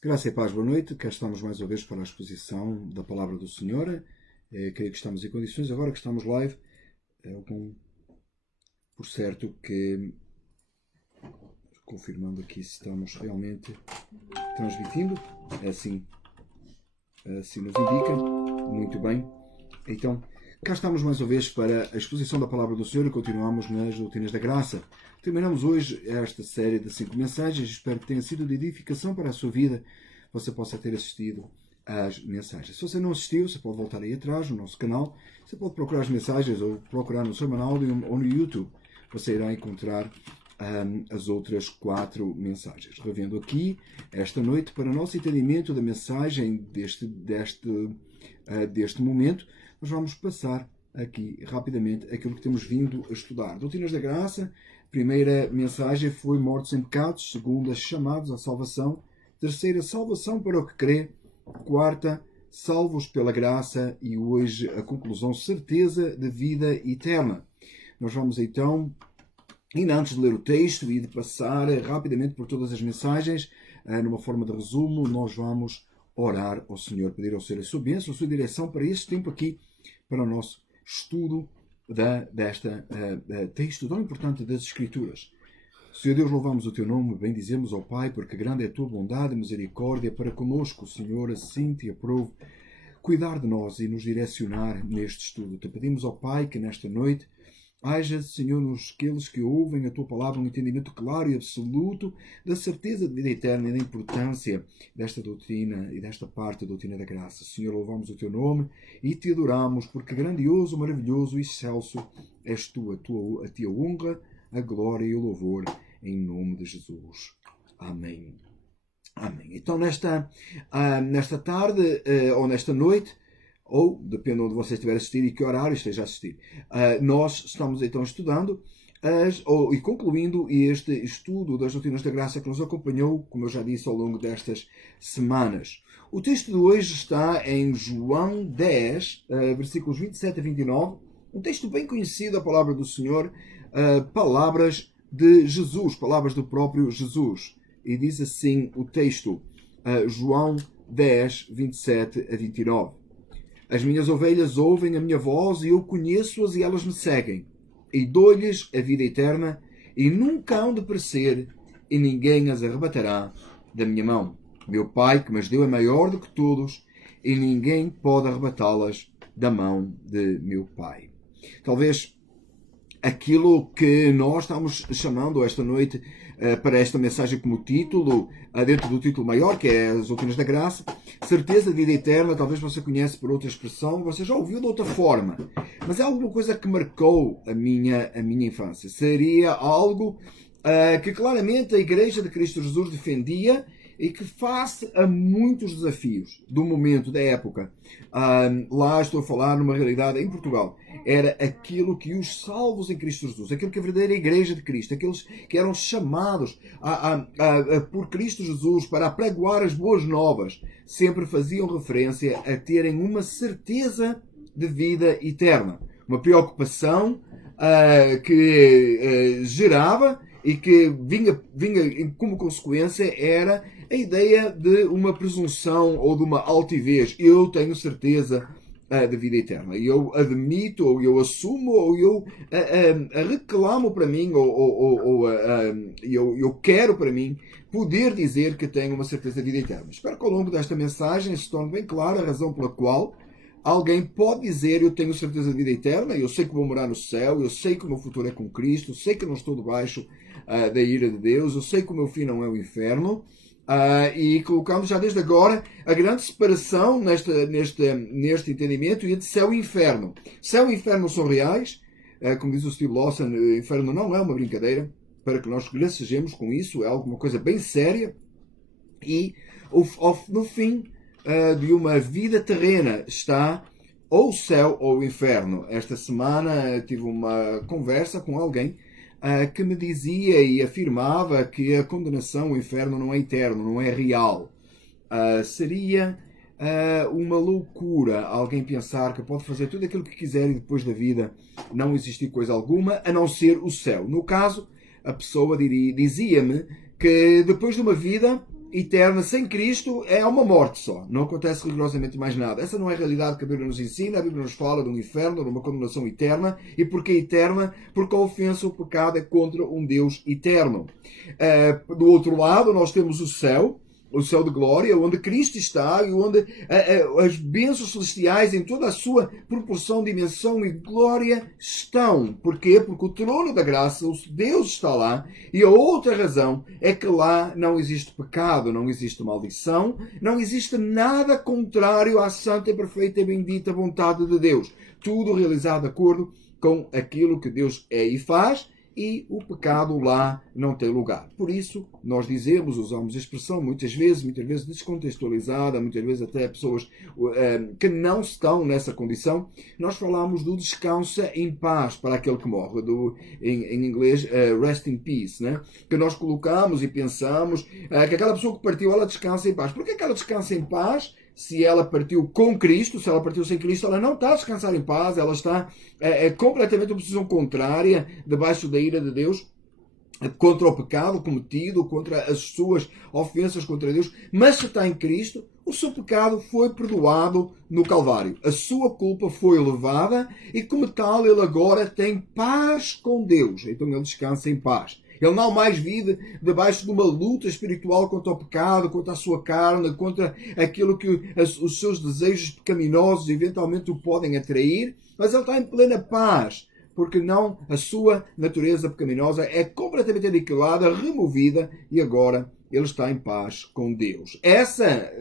Graça e paz, boa noite. Cá estamos mais uma vez para a exposição da Palavra do Senhor. Creio que estamos em condições, agora que estamos live, por certo que, confirmando aqui se estamos realmente transmitindo, assim nos indica. Muito bem. Então, cá estamos mais uma vez para a exposição da Palavra do Senhor e continuamos nas doutrinas da graça. Terminamos hoje esta série de 5 mensagens. Espero que tenha sido de edificação para a sua vida. Você possa ter assistido às mensagens. Se você não assistiu, você pode voltar aí atrás no nosso canal. Você pode procurar as mensagens ou procurar no Sermon Audio ou no YouTube. Você irá encontrar as outras 4 mensagens. Revendo aqui, esta noite, para nosso entendimento da mensagem deste momento, nós vamos passar aqui rapidamente aquilo que temos vindo a estudar. Doutrinas da Graça, primeira mensagem foi mortos em pecados, segunda, chamados à salvação, terceira, salvação para o que crê, quarta, salvos pela graça e hoje a conclusão, certeza de vida eterna. Nós vamos então, ainda antes de ler o texto e de passar rapidamente por todas as mensagens, numa forma de resumo, nós vamos orar ao Senhor, pedir ao Senhor a sua bênção, a sua direção para este tempo aqui, para o nosso estudo deste texto tão importante das Escrituras. Senhor Deus, louvamos o Teu nome, bendizemos ao Pai, porque grande é a Tua bondade e misericórdia para conosco. Senhor, assim Te aprove cuidar de nós e nos direcionar neste estudo. Te pedimos ao Pai que nesta noite haja, Senhor, nos aqueles que ouvem a Tua palavra um entendimento claro e absoluto da certeza de vida eterna e da importância desta doutrina e desta parte da doutrina da graça. Senhor, louvamos o Teu nome e Te adoramos, porque grandioso, maravilhoso e excelso és Tu, a Ti a honra, a glória e o louvor, em nome de Jesus. Amém. Amém. Então, nesta tarde, ou nesta noite, ou, depende de onde você estiver a assistir e que horário esteja a assistir, nós estamos então estudando e concluindo este estudo das doutrinas da graça que nos acompanhou, como eu já disse, ao longo destas semanas. O texto de hoje está em João 10, versículos 27 a 29, um texto bem conhecido, a palavra do Senhor, palavras de Jesus, palavras do próprio Jesus. E diz assim o texto, João 10, 27 a 29. As minhas ovelhas ouvem a minha voz e eu conheço-as e elas me seguem. E dou-lhes a vida eterna e nunca hão de perecer e ninguém as arrebatará da minha mão. Meu Pai que me deu é maior do que todos e ninguém pode arrebatá-las da mão de meu Pai. Talvez aquilo que nós estamos chamando esta noite para esta mensagem como título, dentro do título maior, que é as doutrinas da graça, certeza de vida eterna, talvez você conhece por outra expressão, você já ouviu de outra forma, mas é alguma coisa que marcou a minha infância. Seria algo que claramente a Igreja de Cristo Jesus defendia e que face a muitos desafios do momento, da época, lá estou a falar numa realidade em Portugal, era aquilo que os salvos em Cristo Jesus, aquilo que a verdadeira Igreja de Cristo, aqueles que eram chamados por Cristo Jesus para apregoar as boas novas, sempre faziam referência a terem uma certeza de vida eterna. Uma preocupação que gerava e que vinha como consequência era a ideia de uma presunção ou de uma altivez. Eu tenho certeza da vida eterna. Eu admito, ou eu assumo, ou eu reclamo para mim, ou eu quero para mim poder dizer que tenho uma certeza da vida eterna. Espero que ao longo desta mensagem se torne bem clara a razão pela qual alguém pode dizer: eu tenho certeza da vida eterna, eu sei que vou morar no céu, eu sei que o meu futuro é com Cristo, eu sei que não estou debaixo da ira de Deus, eu sei que o meu fim não é o inferno. E colocamos já desde agora a grande separação neste entendimento entre céu e inferno. Céu e inferno são reais, como diz o Steve Lawson, o inferno não é uma brincadeira, para que nós gracejemos com isso, é alguma coisa bem séria. E no fim de uma vida terrena está ou o céu ou o inferno. Esta semana tive uma conversa com alguém que me dizia e afirmava que a condenação, o inferno, não é eterno, não é real. Seria uma loucura alguém pensar que pode fazer tudo aquilo que quiser e depois da vida não existir coisa alguma, a não ser o céu. No caso, a pessoa dizia-me que depois de uma vida eterna sem Cristo é uma morte só. Não acontece rigorosamente mais nada. Essa não é a realidade que a Bíblia nos ensina. A Bíblia nos fala de um inferno, de uma condenação eterna. E porquê eterna? Porque a ofensa, o pecado é contra um Deus eterno. Do outro lado, nós temos o céu de glória, onde Cristo está e onde as bênçãos celestiais em toda a sua proporção, dimensão e glória estão. Porquê? Porque o trono da graça, o Deus está lá, e a outra razão é que lá não existe pecado, não existe maldição, não existe nada contrário à santa e perfeita e bendita vontade de Deus. Tudo realizado de acordo com aquilo que Deus é e faz, e o pecado lá não tem lugar. Por isso, nós usamos a expressão muitas vezes descontextualizada, muitas vezes até pessoas que não estão nessa condição, nós falamos do descansa em paz para aquele que morre, em inglês, rest in peace, né? Que nós colocamos e pensamos que aquela pessoa que partiu, ela descansa em paz. Por que ela descansa em paz? Se ela partiu com Cristo, se ela partiu sem Cristo, ela não está a descansar em paz, ela está completamente uma posição contrária, debaixo da ira de Deus, contra o pecado cometido, contra as suas ofensas contra Deus. Mas se está em Cristo, o seu pecado foi perdoado no Calvário. A sua culpa foi levada e, como tal, ele agora tem paz com Deus. Então ele descansa em paz. Ele não mais vive debaixo de uma luta espiritual contra o pecado, contra a sua carne, contra aquilo que os seus desejos pecaminosos eventualmente o podem atrair, mas ele está em plena paz, porque não a sua natureza pecaminosa é completamente aniquilada, removida, e agora ele está em paz com Deus. Essa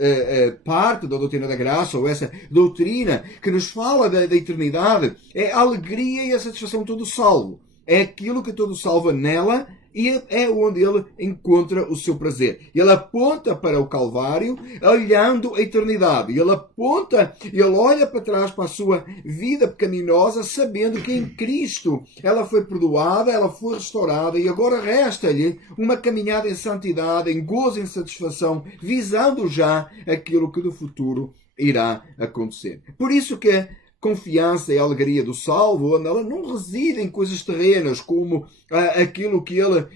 parte da doutrina da graça, ou essa doutrina que nos fala da eternidade, é a alegria e a satisfação de todo salvo. É aquilo que todo salvo anela, e é onde ele encontra o seu prazer. Ele aponta para o Calvário, olhando a eternidade. Ele olha para trás para a sua vida pecaminosa, sabendo que em Cristo ela foi perdoada, ela foi restaurada, e agora resta-lhe uma caminhada em santidade, em gozo, em satisfação, visando já aquilo que no futuro irá acontecer. Por isso que confiança e alegria do salvo, ela não reside em coisas terrenas, como aquilo que ele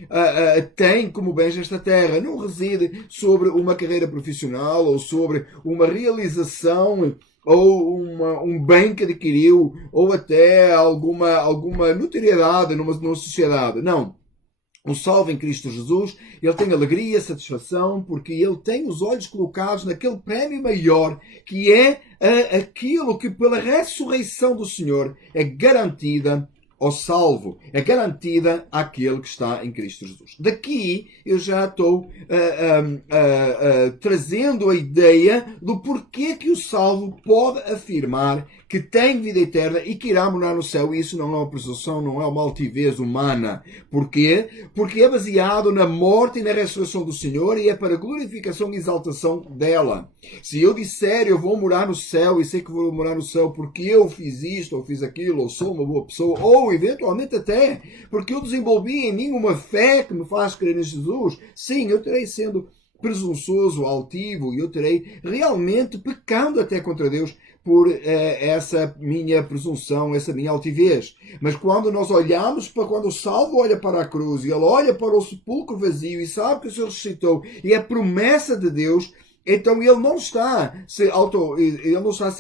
tem como bens nesta terra. Não reside sobre uma carreira profissional ou sobre uma realização ou um bem que adquiriu ou até alguma notoriedade numa sociedade. Não. O salvo em Cristo Jesus, ele tem alegria, satisfação, porque ele tem os olhos colocados naquele prémio maior, que é aquilo que pela ressurreição do Senhor é garantida ao salvo, é garantida àquele que está em Cristo Jesus. Daqui eu já estou trazendo a ideia do porquê que o salvo pode afirmar que tem vida eterna e que irá morar no céu. E isso não é uma presunção, não é uma altivez humana. Porquê? Porque é baseado na morte e na ressurreição do Senhor, e é para glorificação e exaltação dela. Se eu disser eu vou morar no céu e sei que vou morar no céu porque eu fiz isto ou fiz aquilo, ou sou uma boa pessoa, ou eventualmente até porque eu desenvolvi em mim uma fé que me faz crer em Jesus, sim, eu terei sendo presunçoso, altivo, e eu terei realmente pecando até contra Deus por essa minha presunção, essa minha altivez. Mas quando nós olhamos quando o salvo olha para a cruz e ele olha para o sepulcro vazio e sabe que o Senhor ressuscitou e é a promessa de Deus, então ele não está se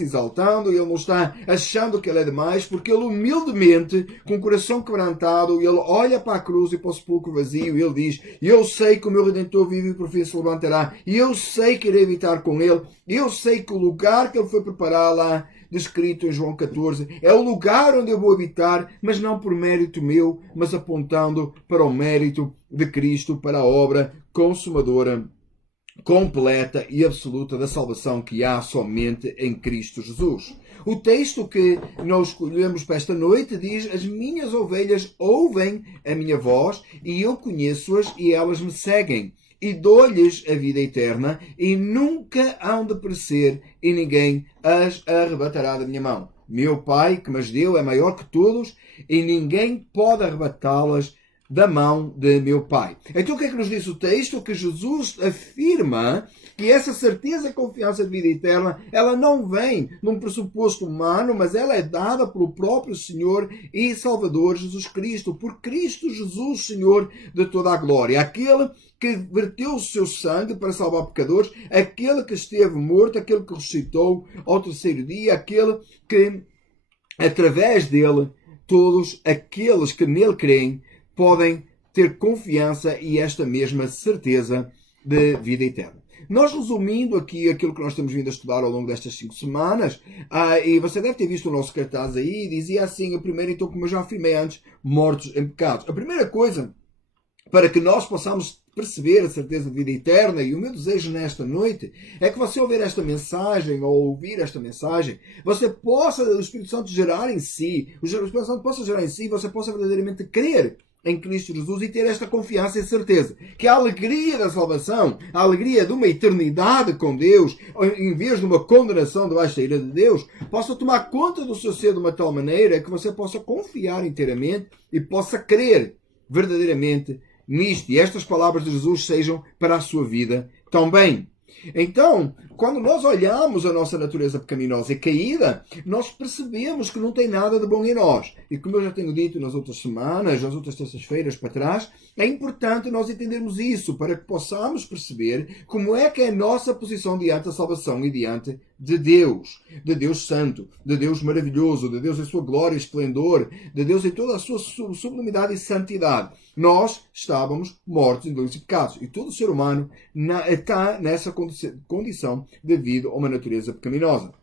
exaltando, ele não está achando que ele é demais, porque ele humildemente, com o coração quebrantado, ele olha para a cruz e para o sepulcro vazio e ele diz: eu sei que o meu Redentor vive e por fim se levantará, e eu sei que irei habitar com ele, eu sei que o lugar que ele foi preparar lá, descrito em João 14, é o lugar onde eu vou habitar, mas não por mérito meu, mas apontando para o mérito de Cristo, para a obra consumadora, completa e absoluta da salvação que há somente em Cristo Jesus. O texto que nós escolhemos para esta noite diz: as minhas ovelhas ouvem a minha voz e eu conheço-as e elas me seguem. E dou-lhes a vida eterna e nunca hão de perecer e ninguém as arrebatará da minha mão. Meu Pai que me as deu é maior que todos e ninguém pode arrebatá-las da mão de meu Pai. Então o que é que nos diz o texto? Que Jesus afirma que essa certeza e confiança de vida eterna, ela não vem num pressuposto humano, mas ela é dada pelo próprio Senhor e Salvador Jesus Cristo, por Cristo Jesus, Senhor de toda a glória. Aquele que verteu o seu sangue para salvar pecadores, aquele que esteve morto, aquele que ressuscitou ao terceiro dia, aquele que, através dele, todos aqueles que nele creem podem ter confiança e esta mesma certeza de vida eterna. Nós, resumindo aqui aquilo que nós temos vindo a estudar ao longo destas 5 semanas, e você deve ter visto o nosso cartaz aí, dizia assim, a primeira, então, como eu já afirmei antes, mortos em pecados. A primeira coisa, para que nós possamos perceber a certeza de vida eterna, e o meu desejo nesta noite é que você ouvir esta mensagem, ou ouvir esta mensagem, você possa, o Espírito Santo gerar em si, o Espírito Santo possa gerar em si, você possa verdadeiramente crer em Cristo Jesus e ter esta confiança e certeza que a alegria da salvação, a alegria de uma eternidade com Deus, em vez de uma condenação debaixo da ira de Deus, possa tomar conta do seu ser de uma tal maneira que você possa confiar inteiramente e possa crer verdadeiramente nisto. E estas palavras de Jesus sejam para a sua vida também. Então, quando nós olhamos a nossa natureza pecaminosa e caída, nós percebemos que não tem nada de bom em nós. E como eu já tenho dito nas outras semanas, nas outras terças-feiras para trás, é importante nós entendermos isso para que possamos perceber como é que é a nossa posição diante da salvação e diante de Deus Santo, de Deus maravilhoso, de Deus em sua glória e esplendor, de Deus em toda a sua sublimidade e santidade. Nós estávamos mortos em delitos e pecados. E todo ser humano está nessa condição devido a uma natureza pecaminosa.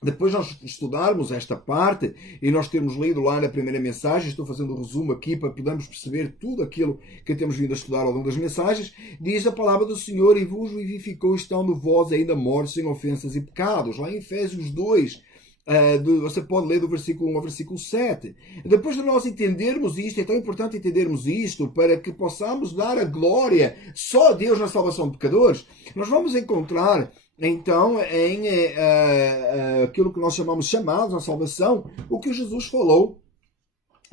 Depois nós estudarmos esta parte e nós termos lido lá na primeira mensagem, estou fazendo um resumo aqui para podermos perceber tudo aquilo que temos vindo a estudar ao longo das mensagens, diz a palavra do Senhor: e vos vivificou estando vós ainda mortos em ofensas e pecados. Lá em Efésios 2, você pode ler do versículo 1 ao versículo 7. Depois de nós entendermos isto, é tão importante entendermos isto para que possamos dar a glória só a Deus na salvação de pecadores, nós vamos encontrar então em aquilo que nós chamados a salvação, o que Jesus falou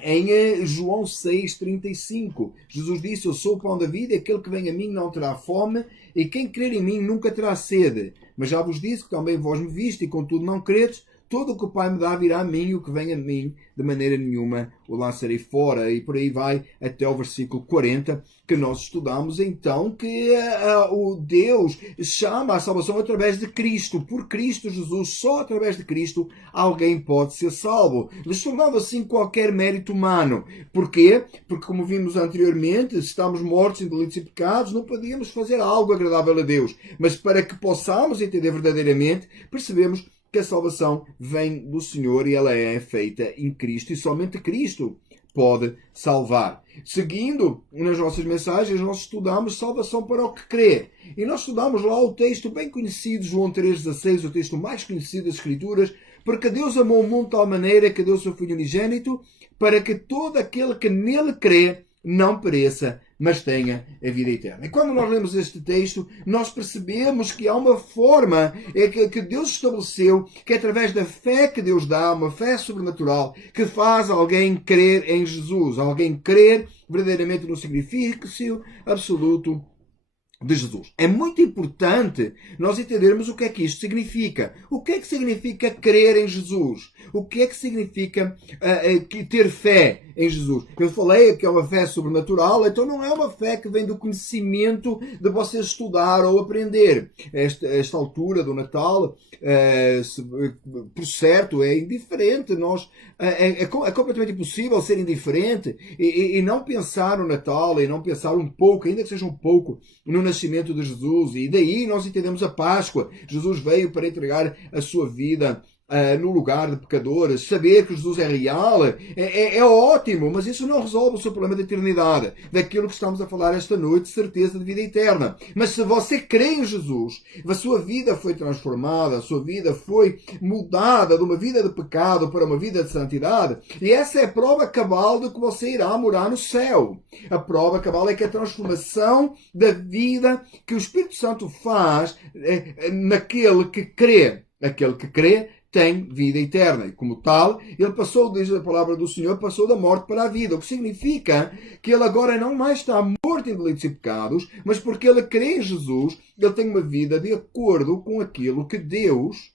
em João 6,35. Jesus disse: eu sou o pão da vida, aquele que vem a mim não terá fome, e quem crer em mim nunca terá sede. Mas já vos disse que também vós me viste, e contudo não credes. Todo o que o Pai me dá virá a mim, e o que vem a mim, de maneira nenhuma o lançarei fora. E por aí vai até o versículo 40, que nós estudamos então, que o Deus chama a salvação através de Cristo. Por Cristo Jesus, só através de Cristo, alguém pode ser salvo, destornando assim qualquer mérito humano. Porquê? Porque, como vimos anteriormente, se estamos mortos em delitos e pecados, não podíamos fazer algo agradável a Deus. Mas para que possamos entender verdadeiramente, percebemos que a salvação vem do Senhor e ela é feita em Cristo, e somente Cristo pode salvar. Seguindo nas nossas mensagens, nós estudamos salvação para o que crê. E nós estudamos lá o texto bem conhecido, João 3,16, o texto mais conhecido das Escrituras: porque Deus amou o mundo de tal maneira que deu o seu Filho unigênito, para que todo aquele que nele crê não pereça, mas tenha a vida eterna. E quando nós lemos este texto, nós percebemos que há uma forma que Deus estabeleceu, que é através da fé que Deus dá, uma fé sobrenatural, que faz alguém crer em Jesus, alguém crer verdadeiramente no sacrifício absoluto de Jesus. É muito importante nós entendermos o que é que isto significa. O que é que significa crer em Jesus? O que é que significa ter fé em Jesus? Eu falei que é uma fé sobrenatural, então não é uma fé que vem do conhecimento de você estudar ou aprender. Esta altura do Natal, por certo, é indiferente. É completamente impossível ser indiferente e não pensar no Natal, e não pensar um pouco, ainda que seja um pouco, no nascimento de Jesus. E daí nós entendemos a Páscoa. Jesus veio para entregar a sua vida no lugar de pecadores. Saber que Jesus é real é ótimo, mas isso não resolve o seu problema de eternidade, daquilo que estamos a falar esta noite, certeza de vida eterna. Mas se você crê em Jesus, a sua vida foi transformada, a sua vida foi mudada de uma vida de pecado para uma vida de santidade, e essa é a prova cabal de que você irá morar no céu. A prova cabal é que a transformação da vida que o Espírito Santo faz naquele que crê. Aquele que crê tem vida eterna. E como tal, ele passou, diz a palavra do Senhor, passou da morte para a vida. O que significa que ele agora não mais está morto em delitos e pecados, mas porque ele crê em Jesus, ele tem uma vida de acordo com aquilo que Deus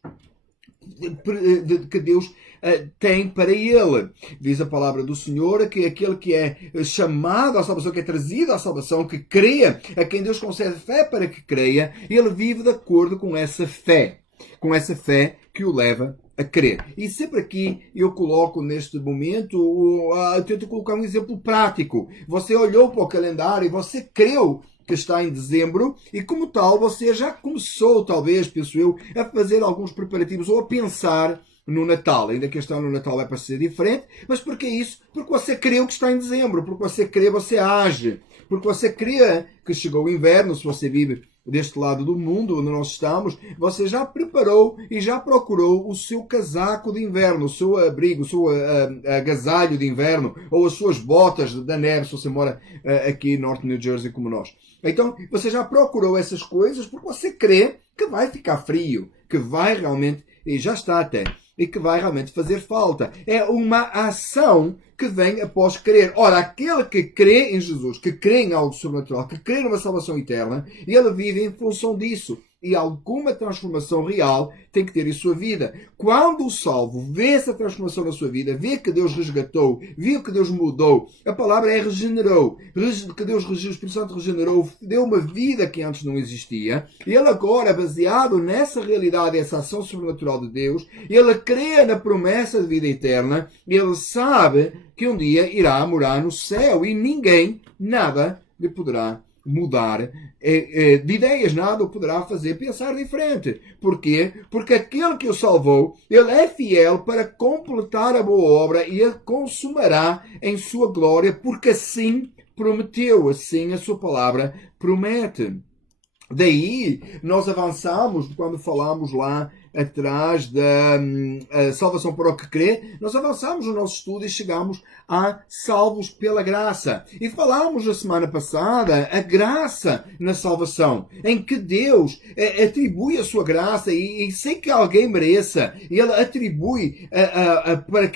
tem para ele. Diz a palavra do Senhor que aquele que é chamado à salvação, que é trazido à salvação, que crê, a quem Deus concede fé para que creia, ele vive de acordo com essa fé que o leva a crer. E sempre aqui eu coloco neste momento, eu tento colocar um exemplo prático. Você olhou para o calendário e você creu que está em dezembro, e como tal você já começou, talvez, penso eu, a fazer alguns preparativos ou a pensar no Natal. Ainda que este ano o Natal vai parecer diferente, mas porquê isso? Porque você creu que está em dezembro, porque você crê, você age, porque você crê que chegou o inverno, se você vive deste lado do mundo onde nós estamos, você já preparou e já procurou o seu casaco de inverno, o seu abrigo, o seu agasalho de inverno, ou as suas botas da neve, se você mora aqui em North New Jersey como nós. Então, você já procurou essas coisas porque você crê que vai ficar frio, que vai realmente, e já está até, e que vai realmente fazer falta. É uma ação que vem após crer. Ora, aquele que crê em Jesus, que crê em algo sobrenatural, que crê numa salvação eterna, ele vive em função disso. E alguma transformação real tem que ter em sua vida. Quando o salvo vê essa transformação na sua vida, vê que Deus resgatou, viu que Deus mudou, a palavra é regenerou, que Deus, o Espírito Santo regenerou, deu uma vida que antes não existia, e ele agora, baseado nessa realidade, essa ação sobrenatural de Deus, ele crê na promessa de vida eterna, ele sabe que um dia irá morar no céu e ninguém, nada, lhe poderá mudar de ideias, nada o poderá fazer pensar diferente. Porquê? Porque aquele que o salvou, ele é fiel para completar a boa obra e a consumará em sua glória, porque assim prometeu, assim a sua palavra promete. Daí, nós avançamos, quando falamos lá atrás da salvação para o que crê, nós avançamos no nosso estudo e chegamos a salvos pela graça. E falámos na semana passada a graça na salvação, em que Deus atribui a sua graça e sem que alguém mereça, Ele atribui para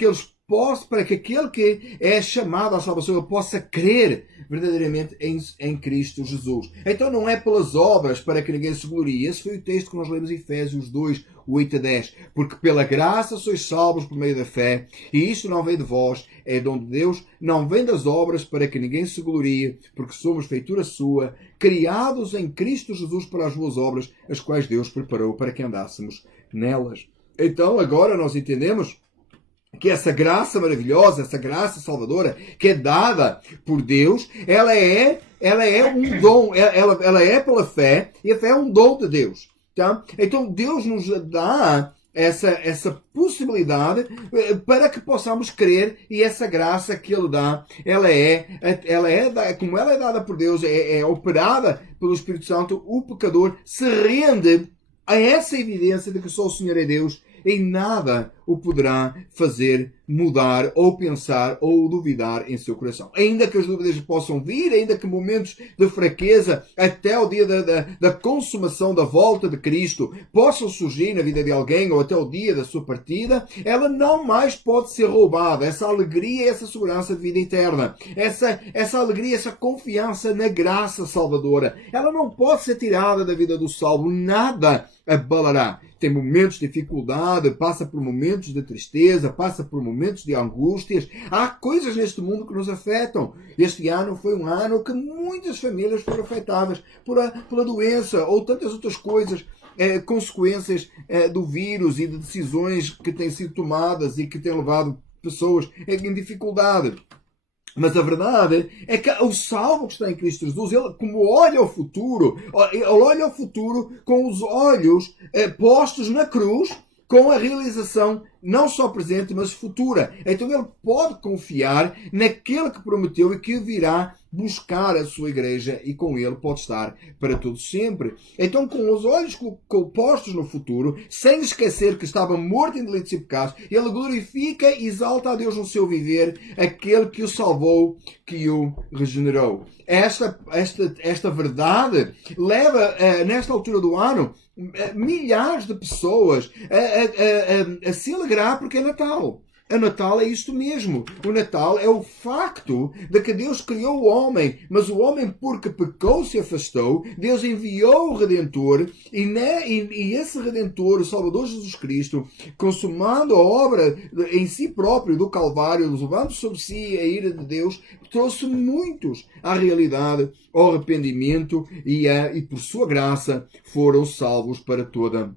que aquele que é chamado à salvação ele possa crer verdadeiramente em Cristo Jesus. Então não é pelas obras para que ninguém se glorie. Esse foi o texto que nós lemos em Efésios 2, 8 a 10. Porque pela graça sois salvos por meio da fé, e isto não vem de vós, é dom de Deus, não vem das obras para que ninguém se glorie, porque somos feitura sua, criados em Cristo Jesus para as boas obras, as quais Deus preparou para que andássemos nelas. Então agora nós entendemos que essa graça maravilhosa, essa graça salvadora, que é dada por Deus, ela é um dom, ela é pela fé, e a fé é um dom de Deus. Tá? Então Deus nos dá essa possibilidade para que possamos crer, e essa graça que Ele dá, como ela é dada por Deus, é operada pelo Espírito Santo, o pecador se rende a essa evidência de que só o Senhor é Deus, em nada o poderá fazer mudar, ou pensar, ou duvidar em seu coração. Ainda que as dúvidas possam vir, ainda que momentos de fraqueza, até o dia da consumação da volta de Cristo, possam surgir na vida de alguém, ou até o dia da sua partida, ela não mais pode ser roubada. Essa alegria e essa segurança de vida eterna, essa alegria, essa confiança na graça salvadora, ela não pode ser tirada da vida do salvo. Nada abalará. Tem momentos de dificuldade, passa por momentos de tristeza, passa por momentos de angústias. Há coisas neste mundo que nos afetam. Este ano foi um ano que muitas famílias foram afetadas pela doença ou tantas outras coisas, consequências do vírus e de decisões que têm sido tomadas e que têm levado pessoas em dificuldade. Mas a verdade é que o salvo que está em Cristo Jesus, ele, como olha ao futuro, ele olha ao futuro com os olhos postos na cruz, com a realização não só presente, mas futura. Então ele pode confiar naquele que prometeu e que virá buscar a sua igreja e com ele pode estar para todo sempre. Então, com os olhos postos no futuro, sem esquecer que estava morto em delitos e pecados, ele glorifica e exalta a Deus no seu viver, aquele que o salvou, que o regenerou. Esta verdade leva, nesta altura do ano, milhares de pessoas a se alegrar porque é Natal. O Natal é isto mesmo. O Natal é o facto de que Deus criou o homem, mas o homem, porque pecou, se afastou. Deus enviou o Redentor e esse Redentor, o Salvador Jesus Cristo, consumando a obra em si próprio do Calvário, levando sobre si a ira de Deus, trouxe muitos à realidade, ao arrependimento e por sua graça foram salvos para toda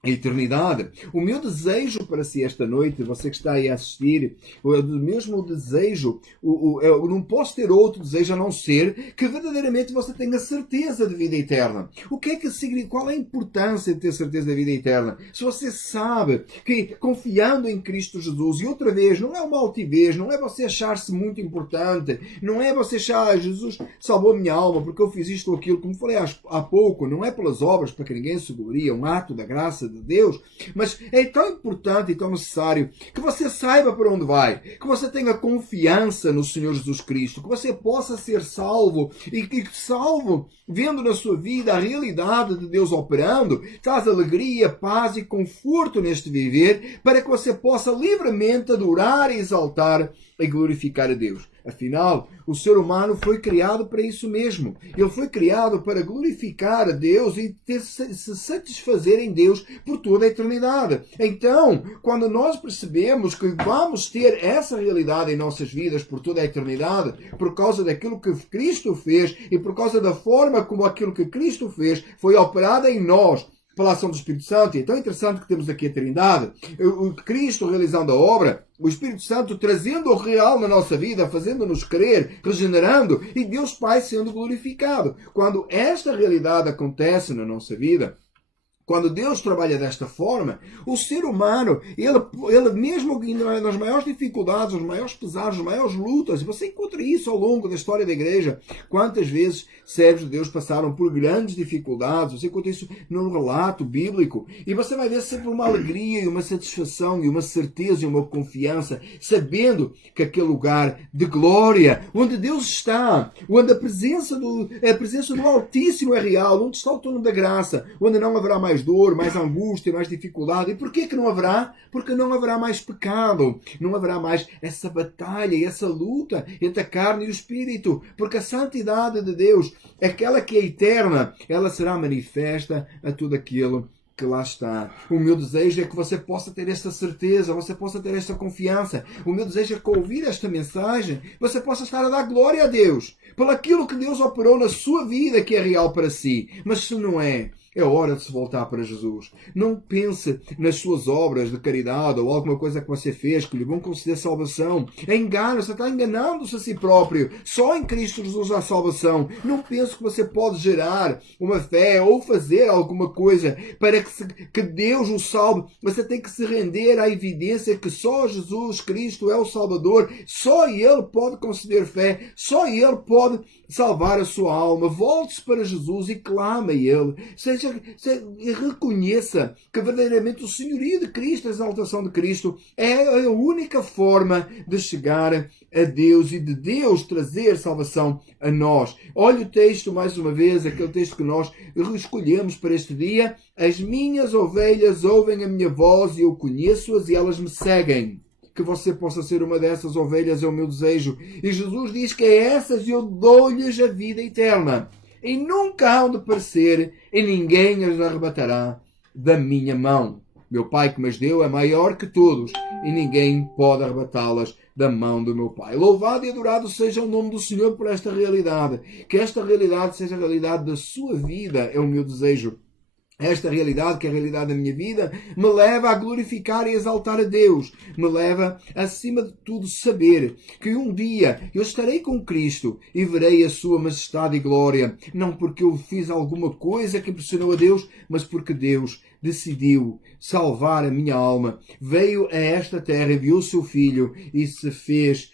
a eternidade. O meu desejo para si esta noite, você que está aí a assistir, mesmo o desejo, eu não posso ter outro desejo a não ser que verdadeiramente você tenha certeza de vida eterna. O que é que significa? Qual é a importância de ter certeza da vida eterna? Se você sabe que confiando em Cristo Jesus, e outra vez, não é uma altivez, não é você achar-se muito importante, não é você achar, Jesus salvou a minha alma porque eu fiz isto ou aquilo, como falei há pouco, não é pelas obras para que ninguém se glorie, é um ato da graça de Deus, mas é tão importante e tão necessário que você saiba para onde vai, que você tenha confiança no Senhor Jesus Cristo, que você possa ser salvo e que salvo, vendo na sua vida a realidade de Deus operando, traz alegria, paz e conforto neste viver, para que você possa livremente adorar e exaltar e glorificar a Deus. Afinal, o ser humano foi criado para isso mesmo. Ele foi criado para glorificar a Deus e se satisfazer em Deus por toda a eternidade. Então, quando nós percebemos que vamos ter essa realidade em nossas vidas por toda a eternidade, por causa daquilo que Cristo fez e por causa da forma como aquilo que Cristo fez foi operado em nós, pela ação do Espírito Santo, e é tão interessante que temos aqui a Trindade, o Cristo realizando a obra, o Espírito Santo trazendo o real na nossa vida, fazendo-nos crer, regenerando, e Deus Pai sendo glorificado. Quando esta realidade acontece na nossa vida, quando Deus trabalha desta forma, o ser humano, ele mesmo nas maiores dificuldades, nos maiores pesares, nas maiores lutas, você encontra isso ao longo da história da igreja. Quantas vezes servos de Deus passaram por grandes dificuldades, você encontra isso no relato bíblico, e você vai ver sempre uma alegria, e uma satisfação, e uma certeza, e uma confiança, sabendo que aquele lugar de glória, onde Deus está, onde a presença do Altíssimo é real, onde está o trono da graça, onde não haverá mais dor, mais angústia, mais dificuldade. E porquê que não haverá? Porque não haverá mais pecado, não haverá mais essa batalha e essa luta entre a carne e o espírito, porque a santidade de Deus, aquela que é eterna, ela será manifesta a tudo aquilo que lá está. O meu desejo é que você possa ter esta certeza, você possa ter esta confiança. O meu desejo é que, ao ouvir esta mensagem, você possa estar a dar glória a Deus por aquilo que Deus operou na sua vida, que é real para si. Mas se não é, é hora de se voltar para Jesus. Não pense nas suas obras de caridade ou alguma coisa que você fez que lhe vão conceder salvação. Engano, você está enganando-se a si próprio. Só em Cristo Jesus há salvação. Não pense que você pode gerar uma fé ou fazer alguma coisa para que Deus o salve. Você tem que se render à evidência que só Jesus Cristo é o Salvador. Só Ele pode conceder fé. Só Ele pode salvar a sua alma. Volte-se para Jesus e clame a Ele. Reconheça que verdadeiramente o senhorio de Cristo, a exaltação de Cristo, é a única forma de chegar a Deus e de Deus trazer salvação a nós. Olhe o texto mais uma vez, aquele texto que nós escolhemos para este dia. As minhas ovelhas ouvem a minha voz e eu conheço-as e elas me seguem. Que você possa ser uma dessas ovelhas é o meu desejo. E Jesus diz que a essas eu dou-lhes a vida eterna. E nunca hão de perecer, e ninguém as arrebatará da minha mão. Meu Pai que me as deu é maior que todos, e ninguém pode arrebatá-las da mão do meu Pai. Louvado e adorado seja o nome do Senhor por esta realidade. Que esta realidade seja a realidade da sua vida, é o meu desejo. Esta realidade, que é a realidade da minha vida, me leva a glorificar e exaltar a Deus. Me leva, acima de tudo, saber que um dia eu estarei com Cristo e verei a sua majestade e glória. Não porque eu fiz alguma coisa que impressionou a Deus, mas porque Deus decidiu salvar a minha alma, veio a esta terra, enviou o seu filho e se fez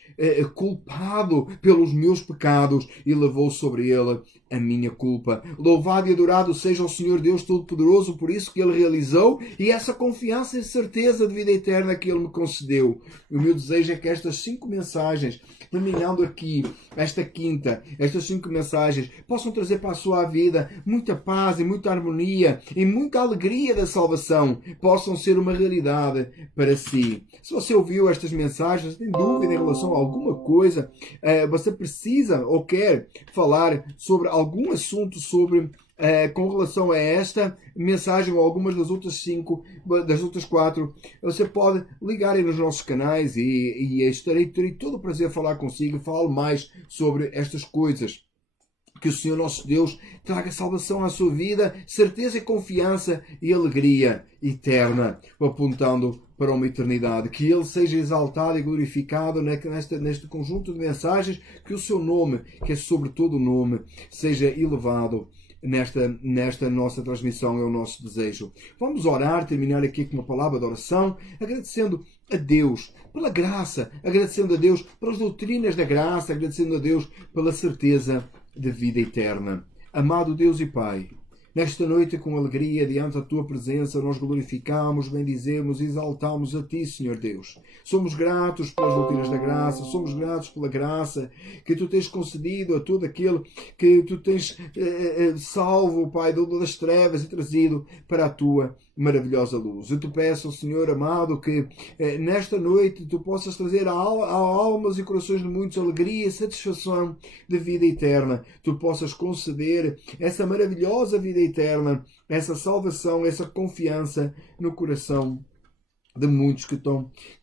culpado pelos meus pecados e levou sobre ele a minha culpa. Louvado e adorado seja o Senhor Deus Todo-Poderoso por isso que Ele realizou e essa confiança e certeza de vida eterna que Ele me concedeu. O meu desejo é que estas 5 mensagens, terminando aqui, esta quinta, estas 5 mensagens, possam trazer para a sua vida muita paz e muita harmonia e muita alegria da salvação, possam ser uma realidade para si. Se você ouviu estas mensagens, tem dúvida em relação a alguma coisa, você precisa ou quer falar sobre algum assunto com relação a esta mensagem ou algumas das outras 5, das outras 4, você pode ligar aí nos nossos canais e terei todo o prazer em falar consigo e falar mais sobre estas coisas. Que o Senhor nosso Deus traga salvação à sua vida, certeza e confiança e alegria eterna, apontando para uma eternidade. Que Ele seja exaltado e glorificado neste conjunto de mensagens, que o seu nome, que é sobre todo o nome, seja elevado nesta nossa transmissão, é o nosso desejo. Vamos orar, terminar aqui com uma palavra de oração, agradecendo a Deus pela graça, agradecendo a Deus pelas doutrinas da graça, agradecendo a Deus pela certeza de vida eterna. Amado Deus e Pai, nesta noite, com alegria, diante da Tua presença, nós glorificamos, bendizemos e exaltamos a Ti, Senhor Deus. Somos gratos pelas doutrinas da graça, somos gratos pela graça que Tu tens concedido a todo aquele que Tu tens salvo, Pai, das trevas e trazido para a Tua maravilhosa luz. Eu te peço, Senhor amado, que nesta noite Tu possas trazer a almas e corações de muitos alegria e satisfação de vida eterna. Tu possas conceder essa maravilhosa vida eterna, essa salvação, essa confiança no coração de muitos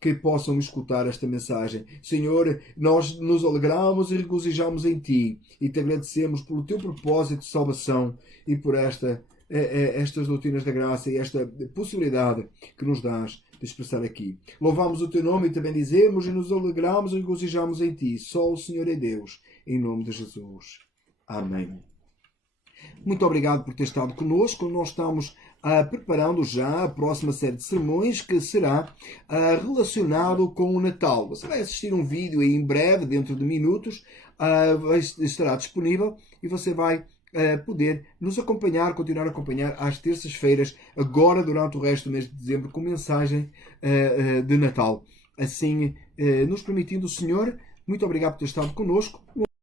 que possam escutar esta mensagem. Senhor, nós nos alegramos e regozijamos em Ti e Te agradecemos pelo Teu propósito de salvação e por estas doutrinas da graça e esta possibilidade que nos dás de expressar aqui. Louvamos o Teu nome e Te bendizemos e nos alegramos e regozijamos em Ti. Só o Senhor é Deus. Em nome de Jesus. Amém. Muito obrigado por ter estado conosco. Nós estamos preparando já a próxima série de sermões que será relacionado com o Natal. Você vai assistir um vídeo aí em breve, dentro de minutos, estará disponível e você vai poder nos acompanhar, continuar a acompanhar às terças-feiras, agora durante o resto do mês de dezembro, com mensagem de Natal. Assim, nos permitindo o Senhor, muito obrigado por ter estado conosco.